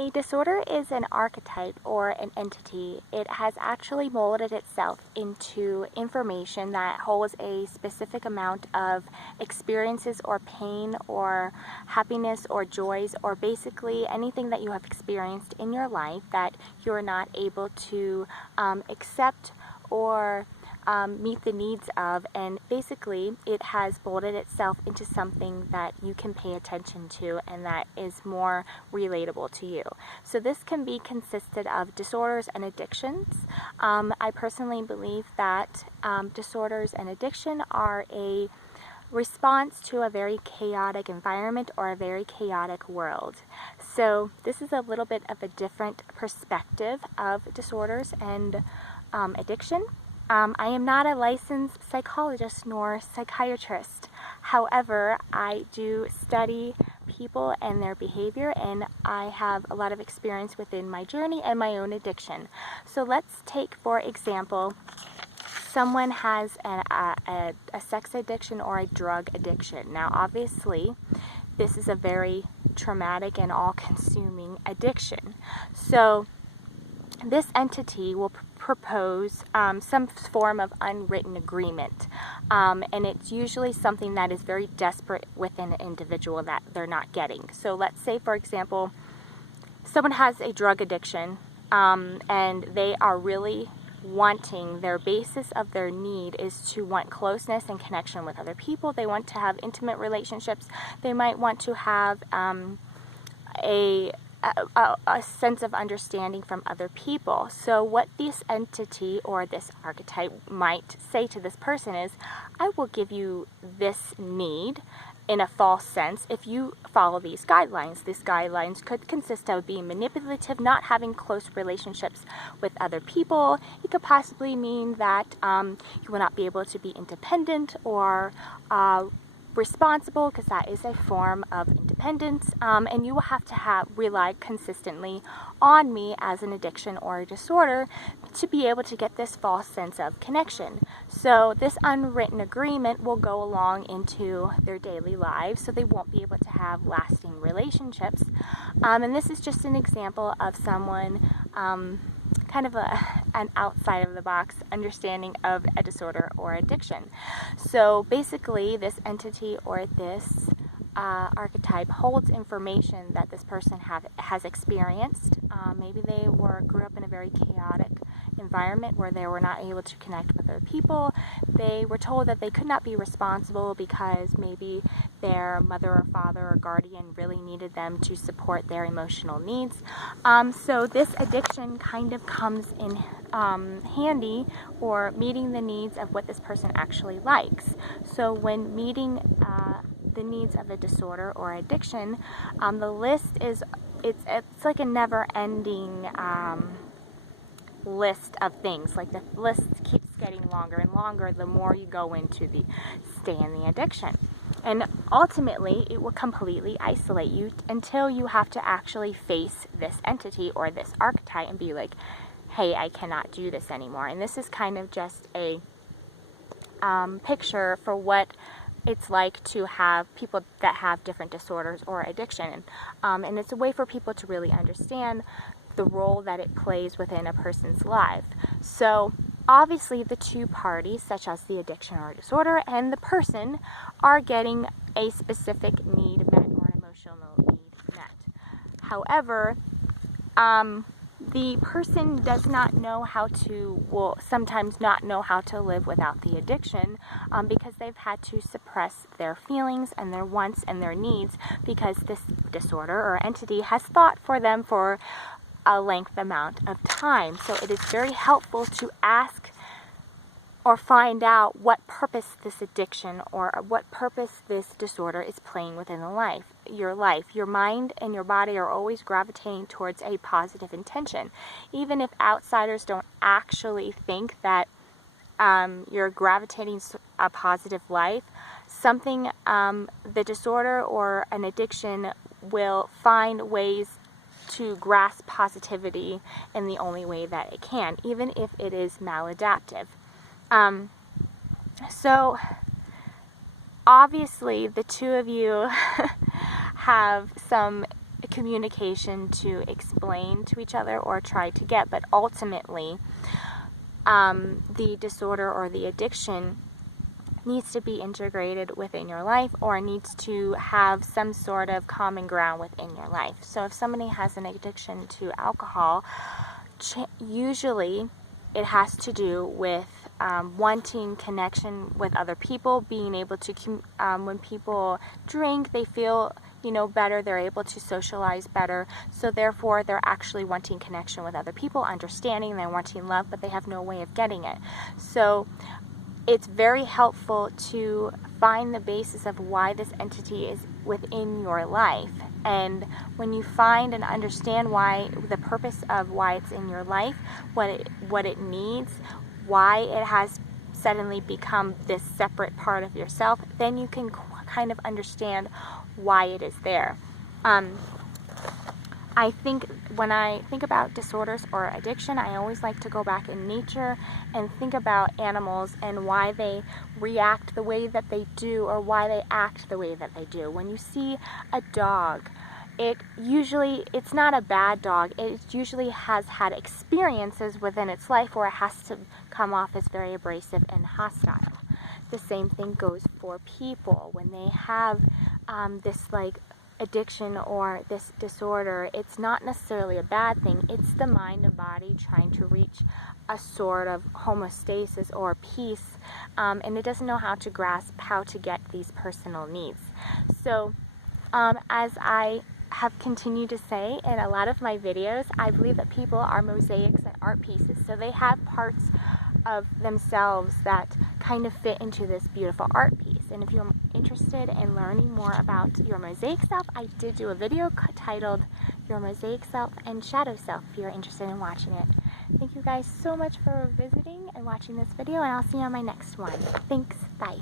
A disorder is an archetype or an entity. It has actually molded itself into information that holds a specific amount of experiences or pain or happiness or joys or basically anything that you have experienced in your life that you're not able to accept or meet the needs of, and basically it has molded itself into something that you can pay attention to and that is more relatable to you. So this can be consisted of disorders and addictions. I personally believe that disorders and addiction are a response to a very chaotic environment or a very chaotic world. So this is a little bit of a different perspective of disorders and addiction. I am not a licensed psychologist nor psychiatrist. However, I do study people and their behavior, and I have a lot of experience within my journey and my own addiction. So let's take, for example, someone has a sex addiction or a drug addiction. Now, obviously, this is a very traumatic and all-consuming addiction. So this entity will propose some form of unwritten agreement, and it's usually something that is very desperate within an individual that they're not getting. So let's say, for example, someone has a drug addiction and they are really wanting, their basis of their need is to want closeness and connection with other people. They want to have intimate relationships. They might want to have a sense of understanding from other people. So what this entity or this archetype might say to this person is, I will give you this need in a false sense if you follow these guidelines. These guidelines could consist of being manipulative, not having close relationships with other people. It could possibly mean that you will not be able to be independent or responsible, because that is a form of independence, and you will have to rely consistently on me as an addiction or a disorder to be able to get this false sense of connection. So this unwritten agreement will go along into their daily lives, so they won't be able to have lasting relationships. And this is just an example of someone kind of an outside of the box understanding of a disorder or addiction. So basically this entity or this archetype holds information that this person has experienced. Maybe they grew up in a very chaotic environment where they were not able to connect with other people. They were told that they could not be responsible because maybe their mother or father or guardian really needed them to support their emotional needs. So this addiction kind of comes in handy or meeting the needs of what this person actually likes. So when meeting the needs of a disorder or addiction, the list is, it's like a never-ending list of things. Like the list keeps getting longer and longer the more you go into the stay in the addiction. And ultimately, it will completely isolate you until you have to actually face this entity or this archetype and be like, hey, I cannot do this anymore. And this is kind of just a picture for what it's like to have people that have different disorders or addiction. And it's a way for people to really understand the role that it plays within a person's life. So obviously the two parties, such as the addiction or disorder and the person, are getting a specific need met or an emotional need met. However, the person does not know how to, will sometimes not know how to live without the addiction because they've had to suppress their feelings and their wants and their needs because this disorder or entity has thought for them for a length amount of time. So it is very helpful to ask or find out what purpose this addiction or what purpose this disorder is playing within your life. Your mind and your body are always gravitating towards a positive intention. Even if outsiders don't actually think that you're gravitating a positive life, something, the disorder or an addiction will find ways to grasp positivity in the only way that it can, even if it is maladaptive. So obviously the two of you have some communication to explain to each other or try to get, but ultimately the disorder or the addiction needs to be integrated within your life, or needs to have some sort of common ground within your life. So if somebody has an addiction to alcohol, usually it has to do with wanting connection with other people, being able to, when people drink, they feel, you know, better, they're able to socialize better, so therefore they're actually wanting connection with other people, understanding, they're wanting love, but they have no way of getting it. So it's very helpful to find the basis of why this entity is within your life. And when you find and understand why, the purpose of why it's in your life, what it needs, why it has suddenly become this separate part of yourself, then you can kind of understand why it is there. I think when I think about disorders or addiction, I always like to go back in nature and think about animals and why they react the way that they do, or why they act the way that they do. When you see a dog, it's not a bad dog. It usually has had experiences within its life where it has to come off as very abrasive and hostile. The same thing goes for people. When they have this addiction or this disorder, it's not necessarily a bad thing. It's the mind and body trying to reach a sort of homeostasis or peace, and it doesn't know how to grasp how to get these personal needs. So as I have continued to say in a lot of my videos, I believe that people are mosaics and art pieces. So they have parts of themselves that kind of fit into this beautiful art piece. And if you're interested in learning more about your mosaic self, I did do a video titled Your Mosaic Self and Shadow Self if you're interested in watching it. Thank you guys so much for visiting and watching this video, and I'll see you on my next one. Thanks. Bye.